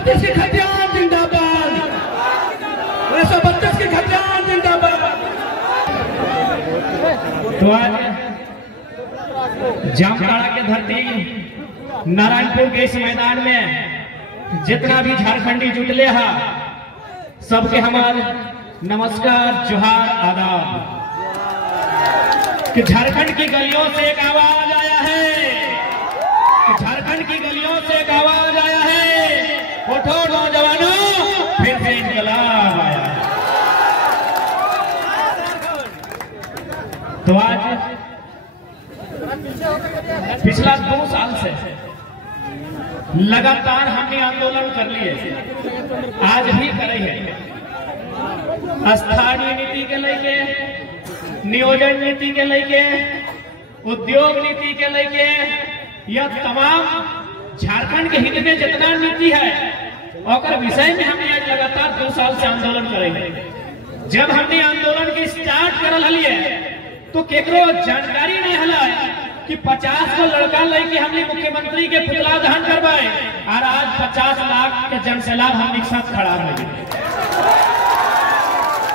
132 की खतियान जिंदाबाद, 132 की खतियान जिंदाबाद। तो आज जामताड़ा के धरती नारायणपुर के इस मैदान में जितना भी झारखंडी जुटले है सबके हमारे नमस्कार, जोहार, आदाब। कि झारखंड की गलियों से एक आवाज आया है, झारखंड की गलियों से एक आवाज आया है, उठो नौजवानों, फिर से इंकलाब आया। तो आज पिछला 2 साल से लगातार हमने आंदोलन कर लिए, आज भी करे हैं। स्थानीय नीति के लेके, नियोजन नीति के लेके, उद्योग नीति के लेके, यह तमाम झारखंड के हित में जितना नीति है और विषय में हमने आज लगातार 2 साल से आंदोलन करे। जब हमने आंदोलन की स्टार्ट कर लिए तो केकरो जानकारी नहीं हला कि 50 को लड़का लेके हमने मुख्यमंत्री के पुतला दहन करवाए और आज 50 लाख के जनसैलाब हम एक साथ खड़ा रहे।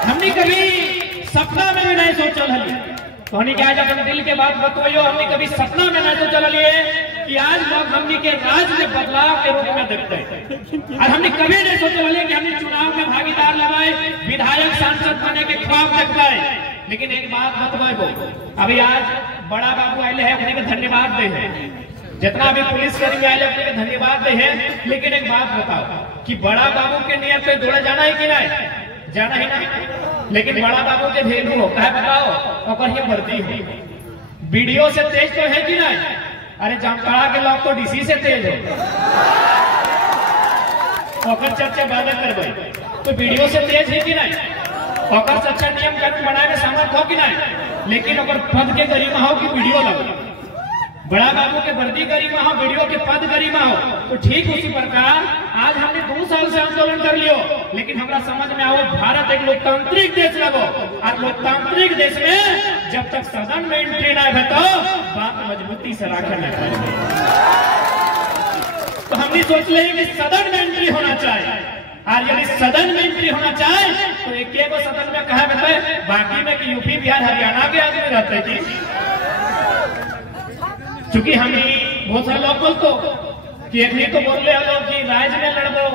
हमने कभी सपना में भी नहीं सोचल हली, तो हमने आज अपन दिल के बात बतवाइयो, हमने कभी सपना में नहीं सोचल हली कि आज लोग हमने के राज में बदलाव के रूप में देखते हैं। और हमने कभी नहीं सोचल हली कि हमने चुनाव में भागीदार लगाए, विधायक सांसद बने के ख्वाब देख पाए। लेकिन एक बात बतवाइबो, अभी आज बड़ा बाबू आए हैं, अपने के धन्यवाद दे हैं, जितना भी पुलिस कर्मी आए अपने के धन्यवाद दे हैं। लेकिन एक बात बताओ कि बड़ा बाबू के नियत पे जोड़ा जाना है कि नहीं? जाना ही नहीं। लेकिन बड़ा बाबू के भेलू हो कहे बताओ, और ये भर्ती हो वीडियो से तेज तो है कि नहीं? अरे जामताड़ा के लोग तो डीसी से तेज हो, और चर्चा बाधा करवाई तो वीडियो से तेज है कि नहीं? और सच्चा नियम कानून बनाए में समर्थ हो कि नहीं? लेकिन अगर पद के गरिमा हो कि वीडियो लगो, बड़ा बाबू के वर्दी गरिमा हो, वीडियो के पद गरिमा हो, तो ठीक उसी प्रकार आज हमने 2 साल से आंदोलन कर लियो। लेकिन हमारा समझ में आओ, भारत एक लोकतांत्रिक देश लगो, और लोकतांत्रिक देश में जब तक सदन में एंट्री ना है तो बात मजबूती से रखना चाहिए। तो हमने सोच ले कि सदन में एंट्री होना चाहिए, और यदि सदन में एंट्री होना चाहे तो एक सदन में कहा बताए, बाकी में कि यूपी, बिहार, हरियाणा के आदमी रहते हैं। चूंकि हम बहुत सारे लोग बोलते कि एक नहीं तो बोल रहे लोग कि राज्य में लड़बो,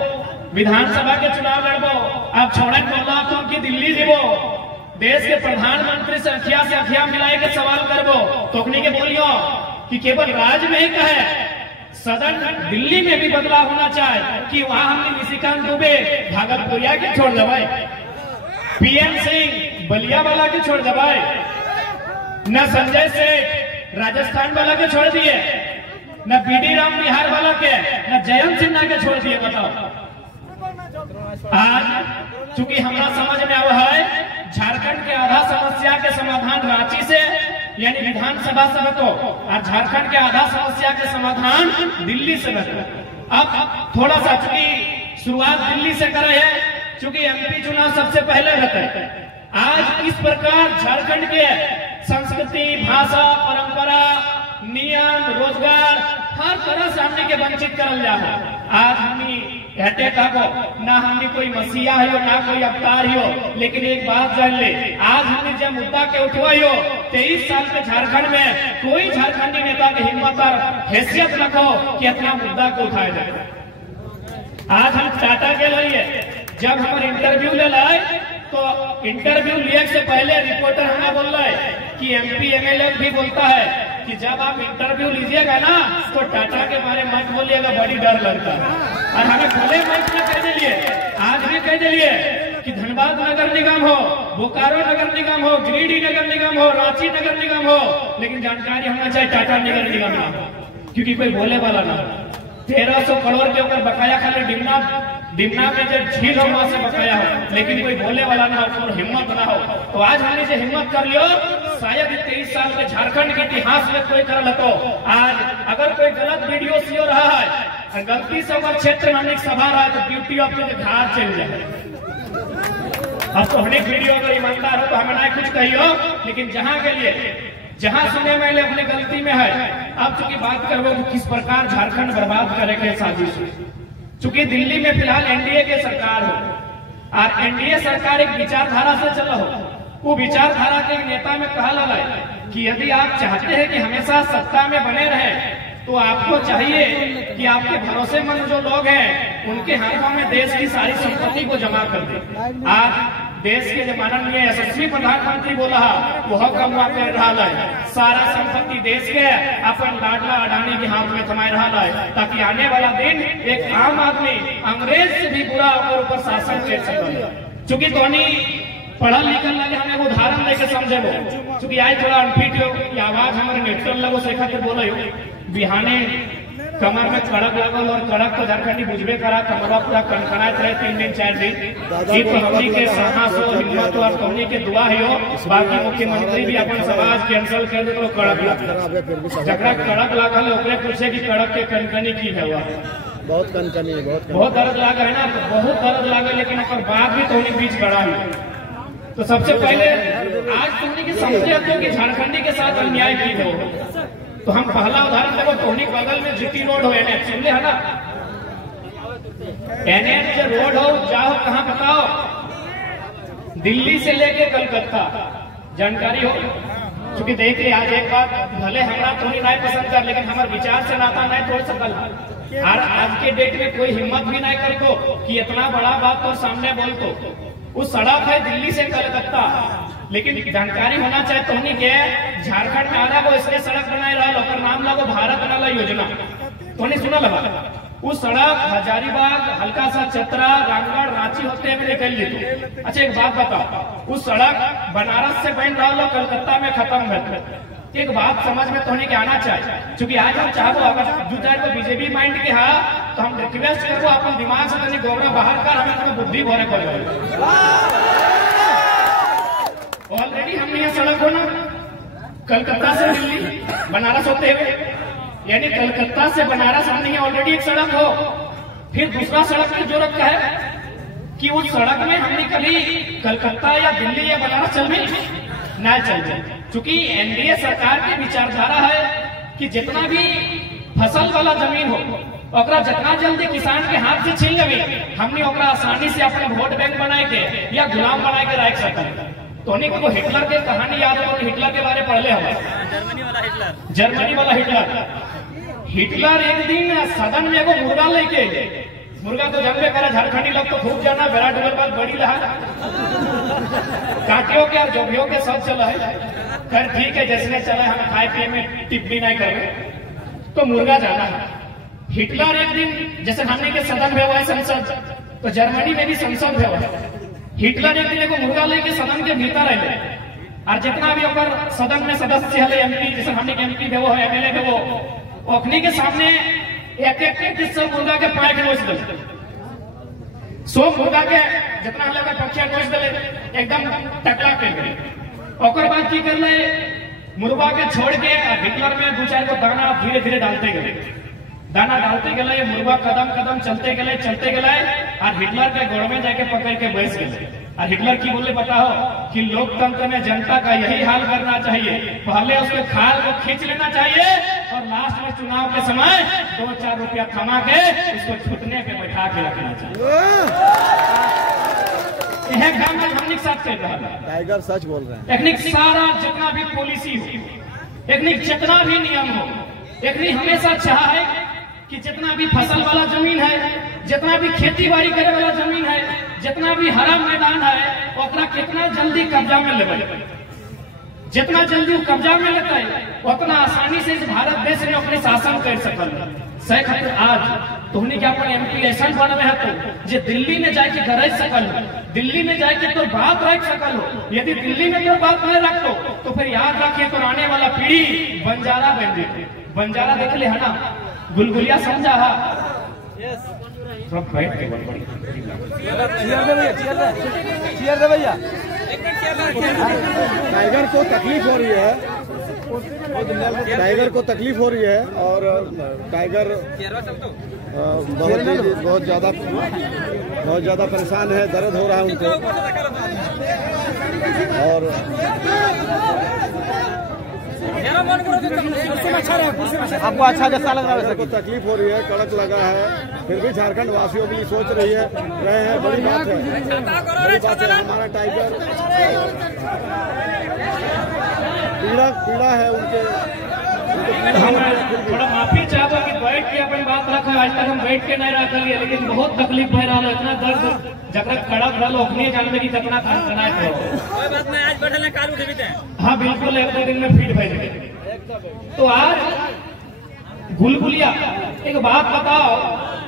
विधानसभा के चुनाव लड़बो, अब छोड़े बोला तो कि दिल्ली जीवो, देश के प्रधानमंत्री से अखिया मिलाए के सवाल करबो, तो के बोलियो कि केवल राज्य में ही कहे, सदन दिल्ली में भी बदलाव होना चाहिए कि वहां हमने निशिकांत दुबे भागलपुरिया के छोड़ दबाए, पीएम सिंह बलिया वाला के छोड़ दबाए, न संजय सेठ राजस्थान वाला के छोड़ दिए, न बीडी राम बिहार वाला के, न जयंत सिन्हा के छोड़ दिए। बताओ आज चूंकि हमारा समझ में आवा है झारखंड के आधा समस्या के समाधान रांची से यानी विधानसभा से बतो, और झारखंड के आधा समस्या के समाधान दिल्ली से बतो। अब थोड़ा सा चूंकि शुरुआत दिल्ली से करे है, चूंकि एमपी चुनाव सबसे पहले रहते हैं। आज इस प्रकार झारखंड के संस्कृति, भाषा, परंपरा, नियम, रोजगार हर तरह से हमने के वंचित करल जा है। आज हमने कहते कहो ना हमने कोई मसीहा हो ना कोई अवतार हो, लेकिन एक बात जान ले, आज हमने जब मुद्दा के उठवाई हो 23 साल के झारखंड में कोई झारखंडी नेता की हिम्मत और हैसियत रखो कि अपना मुद्दा को उठाया जाए। आज हम टाटा के लिए जब हमारे इंटरव्यू ले लाए तो इंटरव्यू लिए से पहले रिपोर्टर हमें बोल रहा है कि एमपी एमएलए भी बोलता है कि जब आप इंटरव्यू लीजिएगा ना तो टाटा के बारे में मत बोलिएगा, बड़ी डर लगता है। और हमें खुले मंच में कह दिए, आज भी कह दिए कि धनबाद नगर निगम हो, बोकारो नगर निगम हो, गिरिडीह नगर निगम हो, रांची नगर निगम हो, लेकिन जानकारी होना चाहिए टाटा नगर निगम ना हो, क्योंकि कोई बोले वाला ना। 1300 करोड़ के ऊपर बकाया खाली डिमना में जो झील हो वहां से बकाया हो, लेकिन कोई बोले वाला ना हो और हिम्मत ना हो। तो आज हमने जो हिम्मत कर लियो, शायद 23 साल के झारखंड के इतिहास में कोई कर लतो। आज अगर कोई गलत वीडियो सी रहा है, गलती से अगर क्षेत्र में हमने सभा रहा है तो ड्यूटी ऑफ के घर चल जाए। अब तो हमें वीडियो अगर ईमानदार हो तो हमें ना कुछ कहियो, लेकिन जहां के लिए जहां सुने मैंने अपनी गलती में है। अब चूंकि बात करो कि किस प्रकार झारखंड बर्बाद करे के साजिश, चूंकि दिल्ली में फिलहाल एनडीए के सरकार हो और एनडीए सरकार एक विचारधारा से चल हो, वो विचारधारा के नेता में कहा लगा कि यदि आप चाहते हैं कि हमेशा सत्ता में बने रहे तो आपको चाहिए कि आपके भरोसेमंद जो लोग हैं उनके हाथों में देश की सारी संपत्ति को जमा कर दे। आज देश के जो माननीय यशस्वी प्रधानमंत्री बोला वह कम कर रहा है, सारा संपत्ति देश के अपन लाडला अडानी के हाथ में थमाए रहा है, ताकि आने वाला दिन एक आम आदमी अंग्रेज से भी बुरा और ऊपर शासन कर सके। चूंकि धोनी पढ़ल लिखल लगे हमें उदाहरण लेके समझे वो, चूंकि आज थोड़ा अनफिट हो या आवाज हमारे नेचुरल लगो से खातिर बोले हो, बिहाने कमर में कड़क लगल और कड़क तो झारखंडी बुझबे करा, कमरवा पूरा कनकनात रहे 3 दिन 4 दिन। ये तो हमनी के साहस हो, हिम्मत और हमनी के दुआ है हो। बाकी मुख्यमंत्री भी अपन समाज कैंसिल कर दे तो कड़क लगा, जकरा कड़क लागल ओकरे पूछे कि कड़क के कनकनी की है हुआ, बहुत कनकनी है, बहुत दर्द लागे है ना, तो बहुत दर्द लागे, लेकिन ओकर बाद भी तो बीच खड़ा है। तो सबसे पहले आज तुमने की समझे हो कि झारखंडी के साथ अन्याय की हो, तो हम पहला उदाहरण देखो, टोनी बगल में जीटी रोड हो, एनएच सुन है ना, एनएच जो रोड हो जाओ कहाँ बताओ, दिल्ली से लेके कलकत्ता, जानकारी हो। क्योंकि देख ले आज एक बात, भले हमारा टोनी नहीं पसंद कर, लेकिन हमारे विचार से नाता नहीं तोड़ सकल। और आज के डेट में कोई हिम्मत भी नहीं करको कि इतना बड़ा बात तो सामने बोल को। उस सड़क है दिल्ली से कलकत्ता, लेकिन जानकारी होना चाहिए टोनी के झारखंड में आ रहा वो इसलिए सड़क बनाए रहा, और नाम लगो भारत नाला योजना। टोनी सुना लगा उस सड़क हजारीबाग, हल्का सा चतरा, रामगढ़, रांची होते हुए निकल ली। अच्छा एक बात बताओ, उस सड़क बनारस से बन रहा कलकत्ता में खत्म है। एक बात समझ में टोनी के आना चाहिए, क्योंकि आज हम चाहो अगर जुटाए तो बीजेपी माइंड के हाँ तो हम रिक्वेस्ट करो अपन दिमाग से तनी गोबरा बाहर कर, हमें तो बुद्धि भरे कर। ऑलरेडी हमने यहाँ सड़क हो ना कलकत्ता से दिल्ली बनारस होते हुए, यानी कलकत्ता से बनारस हमने ऑलरेडी एक सड़क हो, फिर दूसरा सड़क की जरूरत है कि उस सड़क में हमने कभी कलकत्ता या दिल्ली या बनारस चल भी ना चल जाए। चूंकि एनडीए सरकार की विचारधारा है कि जितना भी फसल वाला जमीन हो ओकरा जितना जल्दी किसान के हाथ से छीन लेवे, हमने ओकरा आसानी से अपने वोट बैंक बनाए के या गुलाम बनाए के रख सकते। टोनी को हिटलर के कहानी याद हो, हिटलर के बारे पढ़ ले हम, जर्मनी वाला हिटलर एक दिन सदन में एगो मुर्गा लेके, मुर्गा तो जानबे करे झारखंडी लोग तो खूब जाना, विराट डगर बात बड़ी रहा, काटियों के और जोबियों के सब चला है, कर ठीक है जैसे चला, हम खाए पिए में टिप्पणी नहीं कर, तो मुर्गा जाना है। हिटलर एक दिन जैसे हमने के सदन में हुआ है संसद, तो जर्मनी में भी संसद में हुआ है। हिटलर एक दिन एगो मुर्गा लेके सदन के भीतर रहे, और जितना भी ओकर सदन में सदस्य है एमपी, जैसे हमने के एमपी वो है, एमएलए वो, ओखनी के सामने एक एक सब मुर्गा के पाए के नोच दे, सो मुर्गा के जितना हम लोग पक्षिया नोच दे एकदम टकला कर गए। ओकर बाद की कर ले, मुर्गा के छोड़ के हिटलर में 2-4 को दाना धीरे धीरे डालते गए, दाना डालते गए, मुर्गा कदम कदम चलते गए और हिटलर के गोड़ में जाके पकड़ के बैठ गए। और हिटलर की बोले बताओ कि लोकतंत्र में जनता का यही हाल करना चाहिए, पहले उसके खाल को खींच लेना चाहिए और लास्ट में चुनाव के समय 2-4 रुपया थमा के उसको छूटने पे बैठा के रखना चाहिए। यह काम हमने साथ कर रहा है, टाइगर सच बोल रहे हैं। टेक्निक सारा जितना भी पॉलिसी हो, टेक्निक जितना भी नियम हो, टेक्निक हमेशा चाह है कि जितना भी फसल वाला जमीन है, जितना भी खेती बाड़ी करे वाला जमीन है, जितना भी हरा मैदान है, ओकरा कितना जल्दी कब्जा में लेवे, जितना जल्दी वो कब्जा में लेता है उतना आसानी से इस भारत देश में अपने शासन कर सकल। सही खातिर आज तुमने क्या अपन एमपी ऐसा बन में है तो जे दिल्ली में जाके गरज सकल हो, दिल्ली में जाके तो बात रख सकल हो। यदि दिल्ली में तो बात नहीं रखो तो फिर याद रखिए तो आने वाला पीढ़ी बंजारा बन जाए। बंजारा देख ले है ना, गुलगुलिया समझा है, सब बैठ के चीयर दे भैया। टाइगर को तकलीफ हो रही है, टाइगर को तकलीफ हो रही है और टाइगर बहुत ज्यादा परेशान है, दर्द हो रहा है उनको। आपको अच्छा कैसा लग रहा है? को तकलीफ हो रही है, कड़क लगा है, फिर भी झारखंड वासियों के लिए सोच रहे हैं, बड़ी बात है। हमारा टाइगर पीड़ा है उनके। हम थोड़ा माफी चाहता कि बैठ के अपन बात रखा, आज तक हम बैठ के नहीं रखा, लेकिन बहुत तकलीफ भय रहा है, इतना दर्द जकरा कड़क रहा अपने जानने की कितना खनखना है। कोई बात नहीं, आज बैठे काल उठे भी। हाँ बिल्कुल, एक दो दिन में फिट भय जाए। तो आज गुलगुलिया एक बात बताओ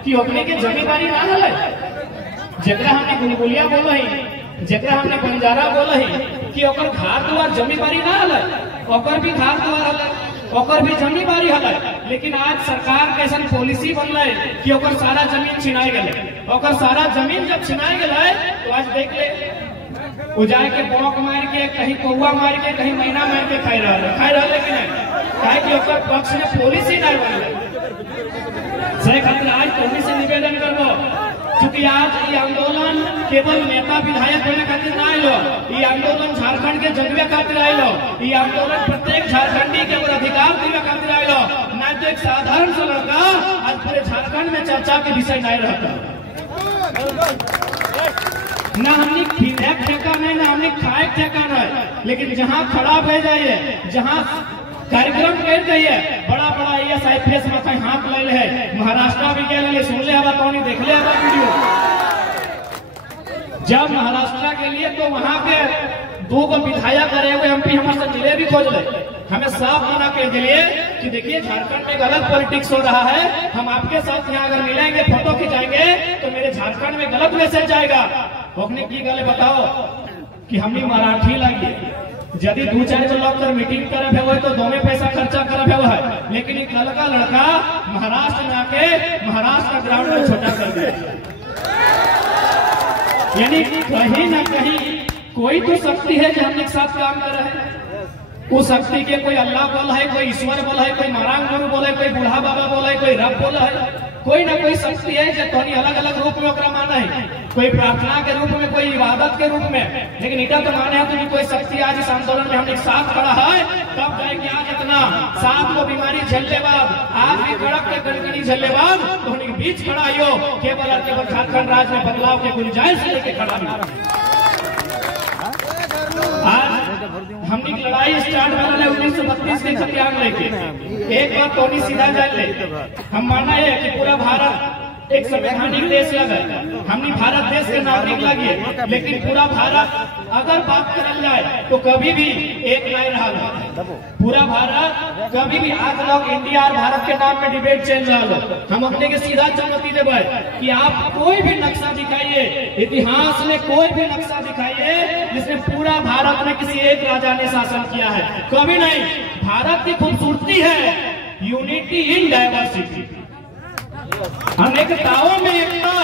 कि अपने के जमींदारी ना हल जकरा हमने गुलगुलिया बोला ही, जकरा हमने बंजारा बोला ही कि ओकर घर द्वार जमींदारी ना हल, ओकर भी घर द्वार हल, ओकर भी जमींदारी हल। लेकिन आज सरकार कैसा पॉलिसी बन रहा है कि ओकर सारा जमीन छिनाई गए, ओकर सारा जमीन जब छिनाई गए तो आज देख ले उजाय के बौक मार के, कहीं कौआ मार के, कहीं मैना मार के खाई रहा है कि नहीं? काहे कि ओकर पक्ष में पॉलिसी नहीं बन से खातिर आज तुम्हें से निवेदन करबो, क्योंकि आज ये आंदोलन केवल नेता विधायक होने खातिर ना आइलो, ये आंदोलन झारखंड के जगवे खातिर आइलो, ये आंदोलन प्रत्येक झारखंडी के अधिकार देवे खातिर आइलो, ना तो एक साधारण सा लड़का आज पूरे झारखंड में चर्चा के विषय नहीं रहता। ना हमने पीने ठेका नहीं, ना हमने खाए ठेका नहीं, लेकिन जहाँ खड़ा हो जाइए, जहाँ कार्यक्रम कर रही है, बड़ा बड़ा IAS माथा हाथ ले है, महाराष्ट्र भी गए, सुन ले हवा कौन देख ले हवा वीडियो। जब महाराष्ट्र के लिए तो वहां के 2 विधायक करे हुए MP हमारे जिले भी खोज ले, हमें साफ मना कर दिए कि देखिए झारखंड में गलत पॉलिटिक्स हो रहा है, हम आपके साथ यहाँ अगर मिलेंगे, फोटो खिंचाएंगे तो मेरे झारखंड में गलत मैसेज जाएगा। अपने की गले बताओ कि हमने मराठी लगी, यदि 2-4 लोग कर मीटिंग करे हुए तो दोनों पैसा खर्चा करे हुआ है, लेकिन एक लड़का महाराष्ट्र में आके महाराष्ट्र का ग्राउंड में छोटा कर दिया। यानी कहीं ना कहीं कोई तो शक्ति है जो हम एक साथ काम कर रहे हैं। उस शक्ति के कोई अल्लाह बोला है, कोई ईश्वर बोला है, कोई मरांग गुरु बोला है, कोई बूढ़ा बाबा बोला है, कोई रब बोला है, कोई ना कोई शक्ति है जो थोड़ी अलग अलग रूप में ओकरा माना है, कोई प्रार्थना के रूप में, कोई इबादत के रूप में, लेकिन इतना तो माने है कि कोई शक्ति आज इस आंदोलन में हम एक साथ खड़ा है, तब जाएंगे आज इतना 7 को बीमारी झेलने बाद, आज भी कड़क के कड़कड़ी झेलने बाद तो उनके बीच खड़ा हो केवल झारखंड राज्य में बदलाव के गुंजाइश लेके खड़ा है। आज हमने की लड़ाई स्टार्ट बना है 1932 के खतियान लेके। एक बात तो नहीं सीधा जान ले, हम माना है कि पूरा भारत एक संवैधानिक देश लगा, हमने भारत देश के नागरिक लगे, लेकिन पूरा भारत अगर बात करल जाए तो कभी भी एक नहीं रहा। पूरा भारत कभी भी, आज लोग इंडिया और भारत के नाम में डिबेट चल रहा है, हम अपने के सीधा चुनौती देवे कि आप कोई भी नक्शा दिखाइए, इतिहास में कोई भी नक्शा दिखाइए जिसमें पूरा भारत में किसी एक राजा ने शासन किया है, कभी नहीं। भारत की खूबसूरती है यूनिटी इन डाइवर्सिटी, अनेकताओं में एकता,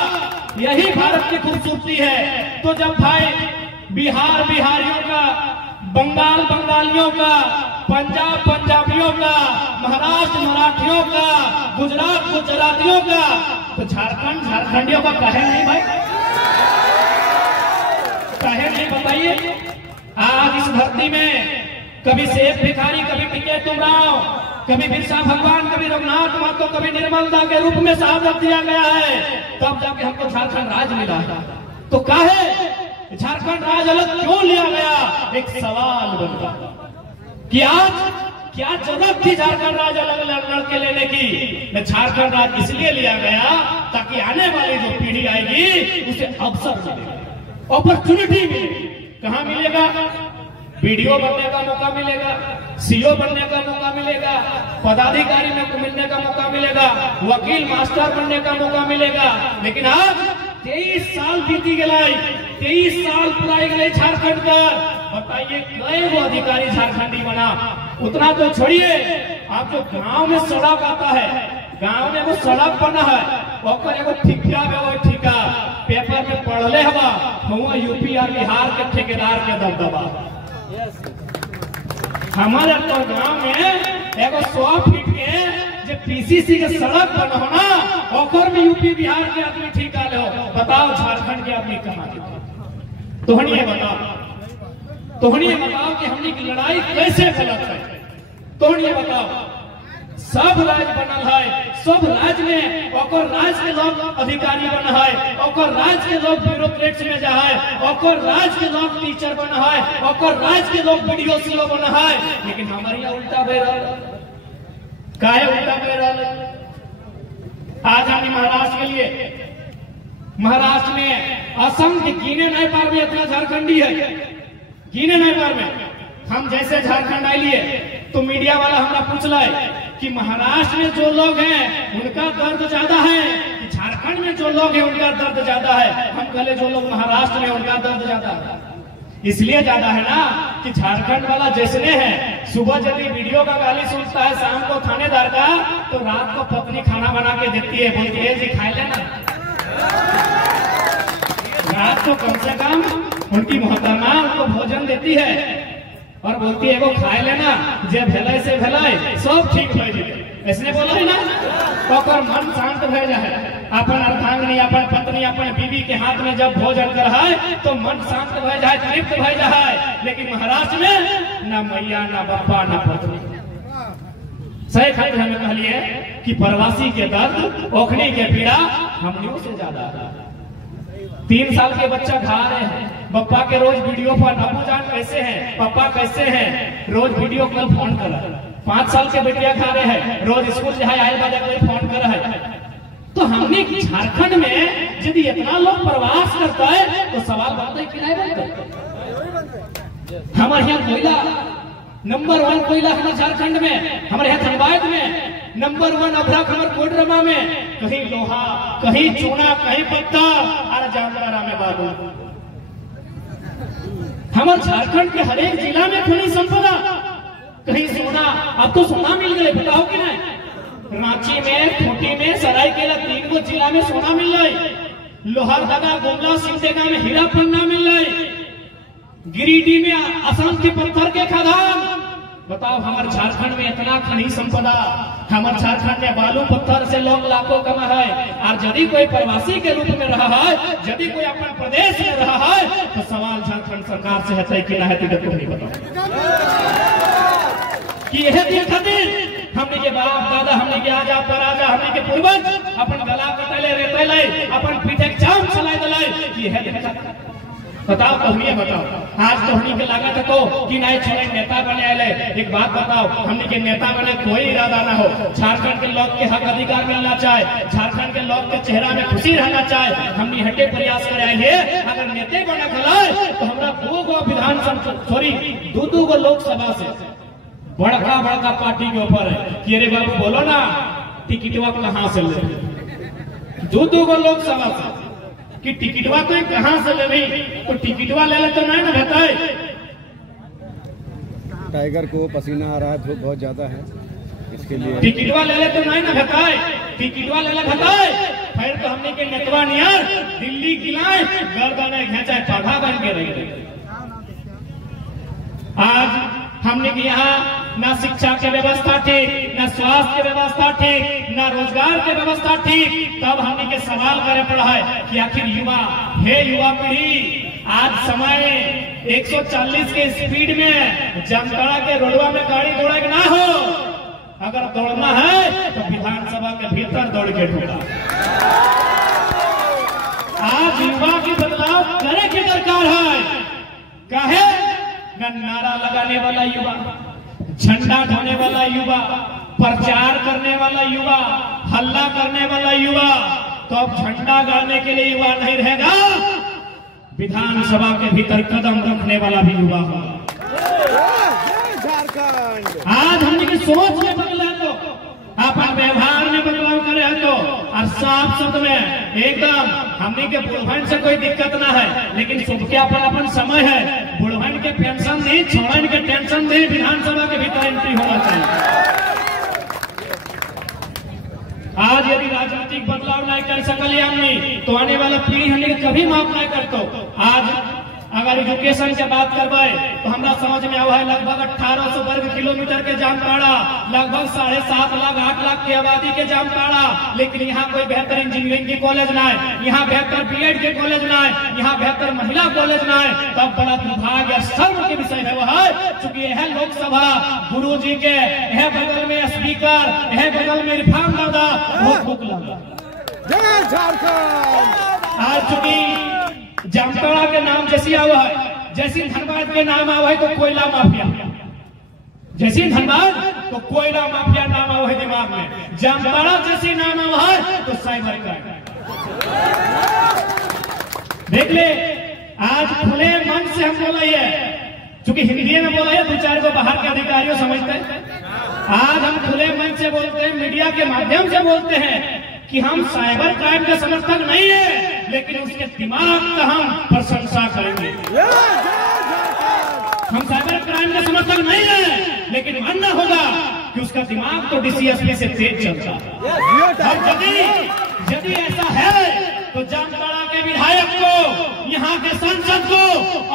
यही भारत की खूबसूरती है। तो जब भाई बिहार बिहारियों का, बंगाल बंगालियों का, पंजाब पंजाबियों का, महाराष्ट्र मराठियों का, गुजरात गुजरातियों का, तो झारखंड झारखंडियों का कहे नहीं भाई, कहे नहीं बताइए। आज इस धरती में कभी सेठ भिखारी, कभी टिकैत उमराव, कभी बिरसा भगवान, कभी रघुनाथ महतो, कभी निर्मलता के रूप में शहादत दिया गया है, तब जाके हमको झारखंड राज्य मिला। तो काहे झारखंड राज्य अलग क्यों लिया गया? एक सवाल बनता कि आज क्या जरूरत थी झारखंड राज्य अलग अलग लड़के लेने की? झारखंड राज्य इसलिए लिया गया ताकि आने वाली जो पीढ़ी आएगी उसे अवसर मिलेगा, अपॉर्चुनिटी मिलेगी। कहाँ मिलेगा? वीडियो बनने का मौका मिलेगा, CO बनने का मौका मिलेगा, पदाधिकारी में मिलने का मौका मिलेगा, वकील मास्टर बनने का मौका मिलेगा। लेकिन आज 23 साल बीती गए, 23 साल पुराई गए झारखंड का, बताइए कई वो अधिकारी झारखंडी बना? उतना तो छोड़िए, आप जो गांव में सड़क आता है, गांव में वो सड़क बना है, और एगो ठिका ठिका पेपर में पढ़ले हवा, हुआ यूपी और बिहार के ठेकेदार के दबदबा। हमारे तो गांव में एगो 100 फीट के जो PCC के सड़क बना होना, और में यूपी बिहार के आदमी ठिका ले हो। बताओ झारखंड के आदमी कहाँ के? तोहनी बताओ कि हमने की लड़ाई कैसे गलत है? तो ये बताओ, सब राज्य बनल है, सब राज्य में ओकर राज्य के लोग अधिकारी बन है, ओकर राज्य के लोग ब्यूरोक्रेट्स में जा है, ओकर राज्य के लोग टीचर बन है, ओकर राज्य के लोग बीडीओ सीओ बन है। लेकिन हमारे यहाँ उल्टा बह रहा, काहे उल्टा बह रहा? आज हमने महाराष्ट्र के लिए, महाराष्ट्र में असम के गिने नहीं पार में इतना झारखंडी है, गिने नहीं पार में। हम जैसे झारखंड आए लिए तो मीडिया वाला हमरा पूछला कि महाराष्ट्र में जो लोग हैं उनका दर्द ज्यादा है कि झारखंड में जो लोग हैं उनका दर्द ज्यादा है? हम कहले जो लोग महाराष्ट्र में उनका दर्द ज्यादा है। इसलिए ज्यादा है ना कि झारखंड वाला जैसने है, सुबह यदि वीडियो का गाली सुनता है शाम को थानेदार का, तो रात को पत्नी खाना बना के देती है, बोलती है जी खा लेना। रात को कम से कम उनकी मोहतरमा उनको भोजन देती है और बोलती है वो खाए लेना, जे भेलै से भेलै, सब ठीक हो जाए। इसने बोला है ना, तो मन शांत भय जाए। अपन अर्धांगिनी, अपन पत्नी, अपन बीवी के हाथ में जब भोजन कर है तो मन शांत भय जाए, तृप्त भय जाए। लेकिन महाराष्ट्र में ना मैया, ना बापा, ना पत्नी। सही खातिर हमें कहलिए कि प्रवासी के दर्द, ओखनी के पीड़ा हमनियों से ज्यादा है। 3 साल के बच्चा खा रहे हैं, पप्पा के रोज वीडियो पर, अबू जान कैसे हैं, पापा कैसे हैं, रोज वीडियो कॉल फोन कर रहे हैं। 5 साल के बेटिया खा रहे हैं, रोज स्कूल जाए आए बजा कर फोन कर रहे हैं। तो हमने झारखंड में यदि इतना लोग प्रवास करता है तो सवाल बनता है कि नहीं बनता? हमारे यहाँ कोयला नंबर 1 कोयला हमारे झारखंड में, हमारे यहाँ धनबाद में नंबर 1 अभ्रक, हमारे कोडरमा में कहीं लोहा, कहीं चूना, कहीं पत्थर और जामताड़ा में बालू। हमारे झारखंड के हर एक जिला में खनिज संपदा, कहीं सोना। अब तो सोना मिल गए, बताओ कि नहीं? रांची में, खूंटी में, सरायकेला 3 गो जिला में सोना मिल रही। लोहरदगा, गुमला, सिमडेगा में हीरा पन्ना मिल रही। गिरिडीह में असम के पत्थर के खदान। बताओ, हमारे झारखंड में इतना खनिज संपदा, हमारे झारखंड में बालू पत्थर से लोग लाखों कमा है। और यदि कोई प्रवासी के रूप में रहा है, यदि कोई अपने प्रदेश में रहा है, तो सवाल झारखंड सरकार से है कि नहीं है, तो नहीं बताओ कि यह खातिर हमने के बाप दादा, हमने के आजा पराजा, हमने के पूर्वज अपन गला कटले रेतले, अपन पीठे चाम चलाए दले कि यह बताओ। तो हमें बताओ, आज तो हमने के लागत तो कि नहीं छोड़े नेता बने आए। एक बात बताओ, हमने के नेता बने कोई इरादा ना हो। झारखंड के लोग के हक अधिकार मिलना चाहे, झारखंड के लोग के चेहरा में खुशी रहना चाहे, हमने हटे प्रयास करे आइए। अगर नेता बना खलाए तो हमारा 2 गो विधानसभा, सॉरी 2 गो लोकसभा से बड़का बड़का पार्टी के ऊपर है कि अरे बाबू बोलो ना टिकटवा कहाँ से ले, 2 गो लोकसभा से कि टिकटवा तो कहाँ से ले रही, तो टिकटवा ले ले तो नहीं ना बताए। टाइगर को पसीना आ रहा है, धूप बहुत ज्यादा है, इसके लिए टिकटवा ले ले तो नहीं ना बताए, टिकटवा ले ले बताए। फिर तो हमने के नेतवा नियर दिल्ली किलाए गर्दन घेंचा पौधा बन के रही। आज हमने के यहाँ ना शिक्षा के व्यवस्था ठीक, ना स्वास्थ्य के व्यवस्था ठीक, ना रोजगार के व्यवस्था ठीक। तब हमने के सवाल करे पड़ा है कि आखिर युवा, हे युवा पीढ़ी, आज समय 140 के स्पीड में जामताड़ा के रोडवा में गाड़ी दौड़ा के ना हो। अगर दौड़ना है तो विधानसभा के भीतर दौड़ के ढूंढा। आज युवा की बदलाव करे की दरकार है। काहे? नारा लगाने वाला युवा, झंडा ढोने वाला युवा, प्रचार करने वाला युवा, हल्ला करने वाला युवा, तो अब झंडा गाड़ने के लिए युवा नहीं रहेगा, विधानसभा के भीतर कदम रखने वाला भी युवा होगा। आज हमने की सोच में बदला तो, अपन व्यवहार में बदलाव करे है तो, और साफ शब्द में एकदम हमने के बुढ़वन से कोई दिक्कत ना है, लेकिन सबके अपन समय है। बुढ़वन के पेंशन नहीं, छोड़न के टेंशन नहीं, विधानसभा के भीतर एंट्री होना चाहिए। आज यदि राजनीतिक बदलाव नहीं कर सकल हमने, तो आने वाला पीढ़ी हमने कभी माफ नहीं करतो। आज अगर एजुकेशन के बात करबे तो हमरा समझ में आवा है लगभग 1800 वर्ग किलोमीटर के जामताड़ा, लगभग 7.5 लाख 8 लाख की आबादी के जामताड़ा, लेकिन यहाँ कोई बेहतर इंजीनियरिंग की कॉलेज ना है, यहाँ बेहतर बीएड के कॉलेज ना है, यहाँ बेहतर महिला कॉलेज ना है। तब बड़ा दुर्भाग्य शर्म के विषय है वह है, चूंकि यह लोकसभा गुरु जी के यह बगल में स्पीकर, यह बगल में इरफान दादा भूख लगा। जय झारखंड। आज चूंकि जामताड़ा के नाम जैसी आवा है, जैसी धनबाद के नाम आवा है तो कोयला माफिया, जैसी धनबाद तो कोयला माफिया नाम आवा है दिमाग में, जामताड़ा जैसी नाम आवा है तो साइबर क्राइम। देख ले, आज खुले मन से हम बोला है, चूंकि हिंदी में बोला है, 2-4 को बाहर के अधिकारियों समझते हैं। आज हम खुले मन से बोलते हैं, मीडिया के माध्यम से बोलते हैं कि हम साइबर क्राइम के समर्थक नहीं है, लेकिन उसके दिमाग का हम प्रशंसा करेंगे। हम साइबर क्राइम के समर्थक नहीं है, लेकिन मानना होगा कि उसका दिमाग तो डीसीएसपी से तेज चलता है। और यदि ऐसा है तो जामताड़ा के विधायक को, यहाँ के सांसद को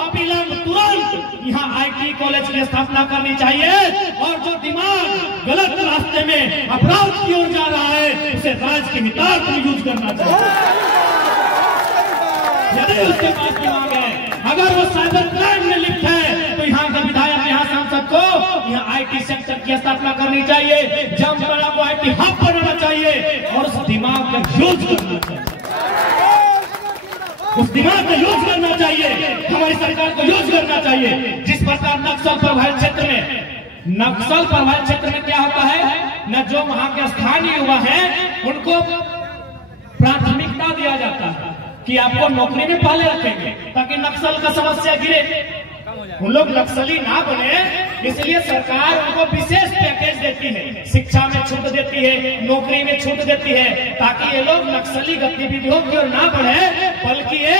अविलंब तुरंत यहाँ आईटी कॉलेज की स्थापना करनी चाहिए, और जो दिमाग गलत रास्ते में अपराध की ओर जा रहा है उसे राज्य के हितार्थ में यूज करना चाहिए। यदि उसके पास दिमाग है, अगर वो साइबर क्राइम में लिप्त है, तो यहाँ के विधायक, यहाँ सांसद को यहाँ आईटी सेक्टर की स्थापना करनी चाहिए, जामताड़ा को आईटी हब बनाना चाहिए, और उस दिमाग का यूज करना चाहिए, उस दिमाग को यूज करना चाहिए, हमारी सरकार को यूज करना चाहिए। जिस प्रकार नक्सल प्रभावित क्षेत्र में क्या होता है, न जो वहां के स्थानीय युवा हैं उनको प्राथमिकता दिया जाता है कि आपको नौकरी में पहले रखेंगे ताकि नक्सल का समस्या गिरे, उन लोग नक्सली ना बने, इसलिए सरकार उनको विशेष पैकेज देती है, शिक्षा में छूट देती है, नौकरी में छूट देती है, ताकि ये लोग नक्सली गतिविधियों की ओर ना बढ़े बल्कि ये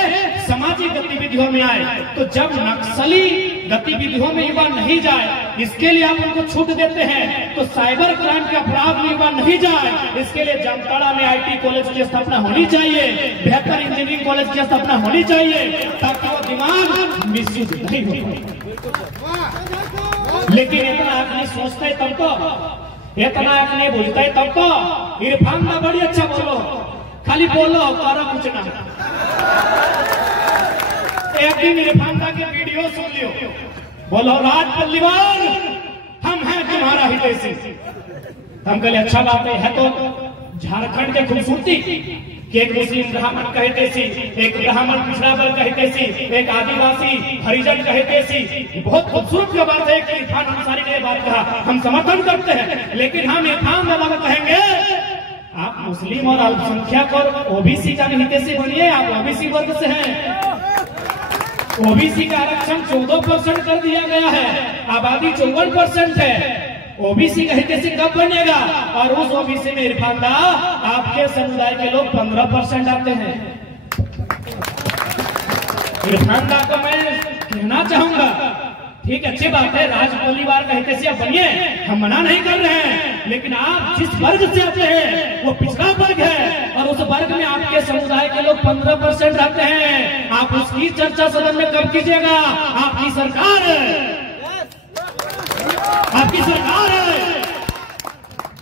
सामाजिक गतिविधियों में आए। तो जब नक्सली गतिविधियों में युवा नहीं जाए, इसके लिए आप उनको छूट देते हैं, तो साइबर क्राइम के अपराध में युवा नहीं जाए, इसके लिए जामताड़ा में आईटी कॉलेज की स्थापना होनी चाहिए, बेहतर इंजीनियरिंग कॉलेज की स्थापना होनी चाहिए, ताकि वो दिमाग मिसयूज नहीं हो। लेकिन इतना आप नहीं सोचते तब तो, इतना आप नहीं बुझते तब तो। इरफान ना बड़ी अच्छा बोलो, खाली बोलो करो कुछ ना। एक दिन इरफान के वीडियो सुन लियो, बोलो राज पल्लीवाल हम हैं तुम्हारा हितैषी। हम कहले अच्छा बात है तो झारखंड के खूबसूरती कि एक मुस्लिम ब्राह्मण कहते सी, एक ब्राह्मण पिछड़ा वर्ग कहते सी, एक आदिवासी हरिजन कहते सी, बहुत खूबसूरत की बात है कि इरफान अंसारी ने बात कहा, हम समर्थन करते हैं। लेकिन हम इरफान दादा कहेंगे आप मुस्लिम और अल्पसंख्यक और ओबीसी का भी हितैषी बनिए, आप ओबीसी वर्ग से हैं। ओबीसी का आरक्षण 14% कर दिया गया है, आबादी 54% है, ओबीसी का हितैषी कब बनेगा? और उस ओबीसी में इरफान दा आपके समुदाय के लोग 15% आते हैं। इरफान दा को मैं कहना चाहूंगा, ठीक अच्छी बात है, राज परिवार का हितैषी आप बनिए, हम मना नहीं कर रहे हैं, लेकिन आप जिस वर्ग से आते हैं वो पिछड़ा वर्ग है, और उस वर्ग में आपके समुदाय के लोग 15% रहते हैं। आप उसकी चर्चा सदन में कब कीजिएगा? आपकी सरकार है, आपकी सरकार है।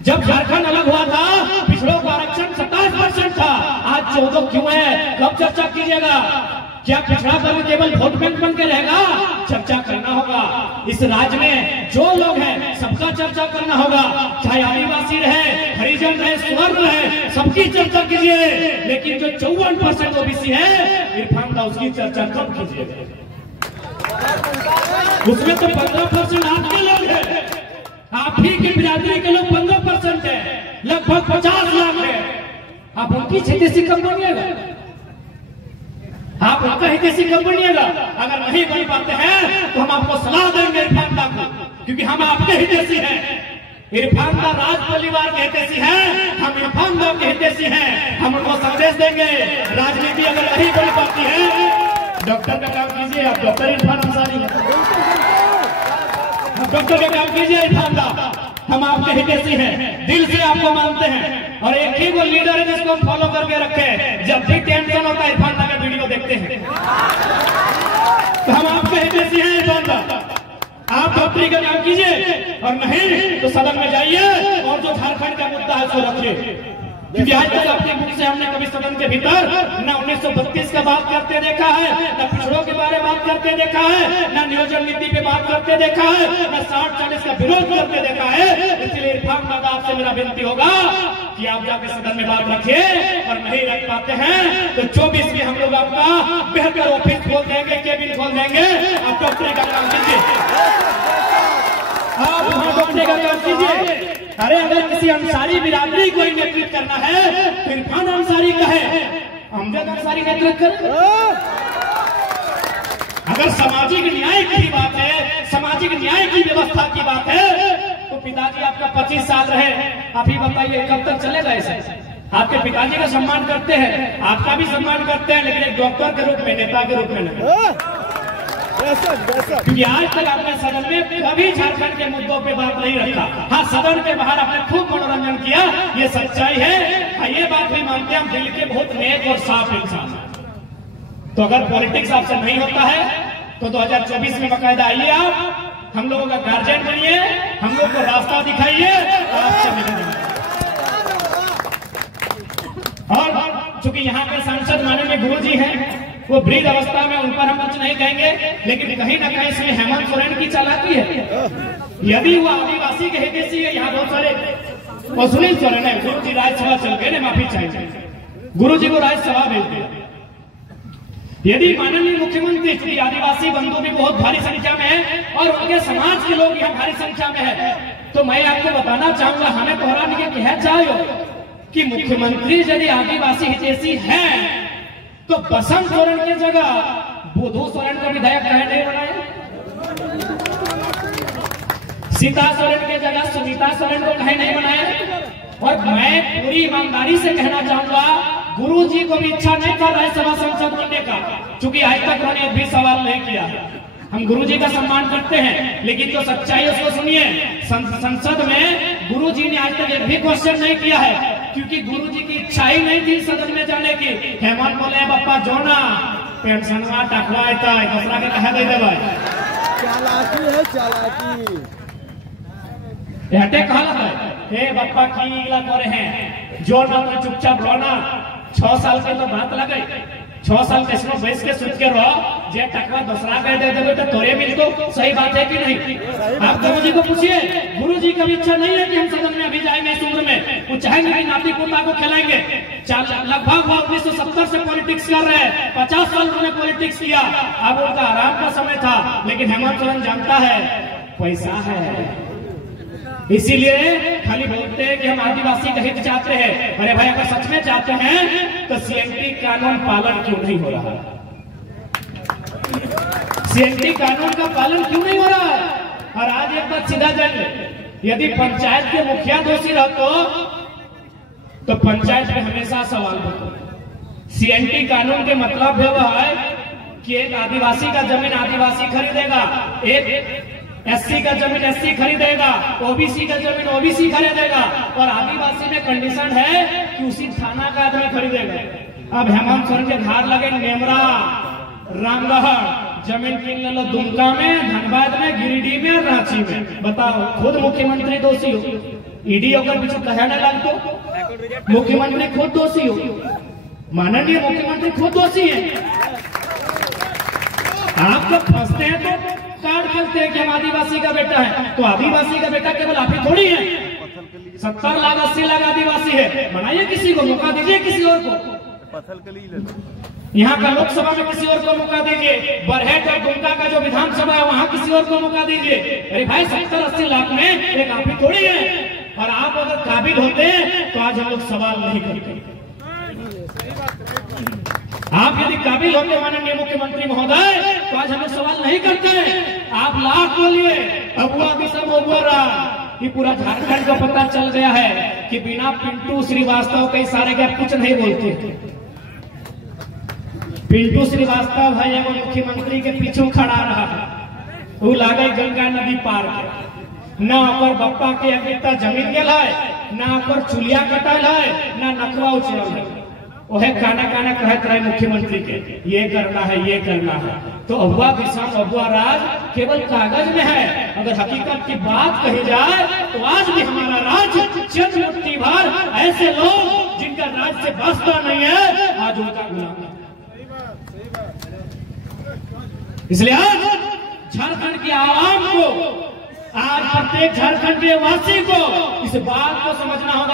जब झारखंड अलग हुआ था पिछड़ों का आरक्षण 27% था, आज 14 क्यों है? कब चर्चा कीजिएगा? क्या पिछड़ा वर्ग केवल वोट बैंक बन के रहेगा? चर्चा करना होगा। इस राज्य में जो लोग हैं सबका चर्चा करना होगा, चाहे आदिवासी रहे, हरिजन रहे, स्वर्ण रहे, सबकी चर्चा कीजिए। लेकिन जो 54% ओबीसी है, इरफान दा उसकी चर्चा कब कीजिएगा? उसमें तो 15% आपके लोग हैं, आप ही की बिरादरी के लोग 15% है, लगभग 50 लाख है। आप उनकी हितैषी कब बनिएगा? आप उनका हितैषी कब बनिएगा? अगर नहीं बन पाते हैं तो हम आपको सलाह देंगे इरफान दा को, क्योंकि हम आपके हितैषी हैं। इरफान दा राज परिवार के हितैषी हैं, हम इरफान दा के हितैषी हैं। हम उनको संदेश देंगे, राजनीति अगर नहीं बन पाती है, डॉक्टर का काम कीजिए, आप डॉक्टर इरफान अंसारी, डॉक्टर का काम कीजिए इरफान दा, हम आपके हितैषी हैं, दिल से आपको मानते हैं। और एक ही वो लीडर है जिसको हम फॉलो करके रखे, जब भी टेंशन होता है इरफान दा का वीडियो देखते हैं। तो हम आपके हितैषी हैं ईमानदार, आप डॉक्टरी का काम कीजिए और नहीं तो सदन में जाइए और जो झारखंड का मुद्दा है उसको रखिए। क्योंकि आज तक अपने मुख से हमने कभी सदन के भीतर न 1932 का बात करते देखा है, न पिछड़ों के बारे में बात करते देखा है, न नियोजन नीति पे बात करते देखा है, न 60-40 का विरोध करते देखा है। इसलिए इरफान दादा आपसे मेरा विनती होगा कि आप जाके सदन में बात रखिए और नहीं रख पाते हैं तो 24 में हम लोग आपका बेहतर ऑफिस खोल देंगे, केबिन खोल देंगे, आप डॉक्टरी का काम कीजिए, आप वहां डॉक्टरी का काम कीजिए। अरे अगर किसी अंसारी बिरादरी को नेतृत्व करना है तो इरफान अंसारी का है, अमजद अंसारी नेतृत्व कर। अगर सामाजिक न्याय की बात है, सामाजिक न्याय की व्यवस्था की बात है तो पिताजी आपका 25 साल रहे, आप ही बताइए कब तक चलेगा ऐसे? आपके पिताजी का सम्मान करते हैं, आपका भी सम्मान करते हैं, लेकिन एक डॉक्टर के रूप में, नेता के रूप में नहीं। क्योंकि आज तक आपने सदन में कभी झारखंड के मुद्दों पे बात नहीं रखा। हाँ, सदन के बाहर आपने खूब मनोरंजन किया, ये सच्चाई है। ये बात भी मानते हैं हम दिल के बहुत नेक और साफ इंसान हैं। तो अगर पॉलिटिक्स आपसे नहीं होता है तो 2024 में बाकायदा आइए, आप हम लोगों का गार्जियन बनिए, हम लोग को रास्ता दिखाइए आपसे मिलेंगे। और चूंकि यहाँ पे सांसद माननीय गुरु जी हैं, वो वृद्ध अवस्था में, उन पर हम कुछ नहीं कहेंगे, लेकिन कहीं ना कहीं इसमें हेमंत सोरेन की चालाकी है। यदि वो आदिवासी के हितैषी है, यहाँ बहुत सारे सुनील सोरेन है, गुरु जी राज्यसभा चल गए, माफी चाहिए, गुरु जी को राज्यसभा भेजते हैं। यदि माननीय मुख्यमंत्री श्री आदिवासी बंधु भी बहुत भारी संख्या में है और उनके समाज के लोग यहाँ भारी संख्या में है, तो मैं आपको बताना चाहूंगा, हमें दोहराने के कह चाहो कि मुख्यमंत्री यदि आदिवासी हितैषी है तो बसंत सोरेन की जगह बुधू सोरेन को विधायक कहे नहीं बनाए, सीता सोरेन की जगह सुनीता सोरेन को कहे नहीं बनाए। और मैं पूरी ईमानदारी से कहना चाहूंगा, गुरु जी को भी इच्छा नहीं था राज्यसभा सांसद बनने का, क्योंकि आज तक उन्होंने एक भी सवाल नहीं किया। हम गुरु जी का सम्मान करते हैं, लेकिन जो सच्चाई उसको सुनिए, संसद में गुरु जी ने आज तक एक भी क्वेश्चन नहीं किया है, क्योंकि गुरु जी की इच्छा ही नहीं थी सदन में जाने की। हेमंत बोले बापा जो ना पेंशन टकवा दूसरा के कहा दे देवे, चालाकी है, चालाकी हटे कहा है, हे बापा की करे हैं जो ना चुपचाप रोना। 6 साल के तो बात लगे, 6 साल कैसे बैठ के सुन के रहो, जे टकवा दूसरा कह दे देवे तो तोरे मिल तो सही बात है कि नहीं? आप गुरु जी को पूछिए, गुरु जी की इच्छा नहीं है कि हम सदन में अभी जाएंगे इस उम्र में, वो चाहेंगे कि नाती पोता को खिलाएंगे। लगभग वो 1970 से पॉलिटिक्स कर रहे हैं, 50 साल उन्होंने पॉलिटिक्स किया, अब उनका आराम का समय था। लेकिन हेमंत सोरेन जानता है पैसा है, इसीलिए खाली बोलते हैं कि हम आदिवासी का हित चाहते हैं। अरे भाई, अगर सच में चाहते हैं तो सीएनटी कानून पालन क्यों नहीं हो रहा? सीएनटी कानून का पालन क्यों नहीं हो रहा है? और आज एक बात सीधा जान ले, यदि पंचायत के मुखिया दोषी रहते तो पंचायत में हमेशा सवाल होता। सीएनटी कानून के मतलब है कि एक आदिवासी का जमीन आदिवासी खरीदेगा, एक एससी का जमीन एससी खरीदेगा, ओबीसी का जमीन ओबीसी खरीदेगा, और आदिवासी में कंडीशन है कि उसी थाना का आदमी खरीदेगा। अब हेमंत सोरेन के धार लगे नेमरा, रामगढ़, जमीन किन ले लो दुमका में, धनबाद में, गिरिडीह में, रांची में। बताओ, खुद मुख्यमंत्री दोषी हो, ईडी होकर पीछे कहे न लगतो, मुख्यमंत्री खुद दोषी हो, माननीय मुख्यमंत्री खुद दोषी है। आप जब फंसते हैं तो कार्ड करते हैं कि हम आदिवासी का बेटा है, तो आदिवासी का बेटा केवल आप ही थोड़ी है, 70 लाख 80 लाख आदिवासी है। बनाइए, किसी को मौका दीजिए, किसी और को। यहाँ का लोकसभा में किसी और को मौका दीजिए, बरहेट और दुमका का जो विधानसभा है वहाँ किसी और को मौका दीजिए। अरे भाई, 70-80 लाख में एक आप ही थोड़ी है। और आप अगर काबिल होते तो आज हम लोग सवाल नहीं करते। आप यदि काबिल होते माननीय मुख्यमंत्री महोदय, तो आज हम लोग सवाल नहीं करते। आप लाख बोलिए, अबुआ भी सब अबुआ रहा। ये पूरा झारखंड को पता चल गया है कि बिना पिंटू श्रीवास्तव के इशारे के आप कुछ नहीं बोलते। पिंटू श्रीवास्तव है वो मुख्यमंत्री के पीछे खड़ा रहा, वो लागे गंगा नदी पार के, न ओकर बप्पा के अगेता जमीन गेल है, न ओकर चुलिया कटल है, न नखवा उछल है। वह काना काना कहत रहे मुख्यमंत्री के ये करना है ये करना है। तो अगुआ किसान अगुआ राज केवल कागज में है, अगर हकीकत की बात कही जाए तो आज भी हमारा राज्य चंद मुट्ठी भर ऐसे लोग जिनका राज से वास्ता नहीं है आज उनका गुलाम। इसलिए आज झारखंड की आवाम को, आज प्रत्येक झारखंड के वासी को इस बात को समझना होगा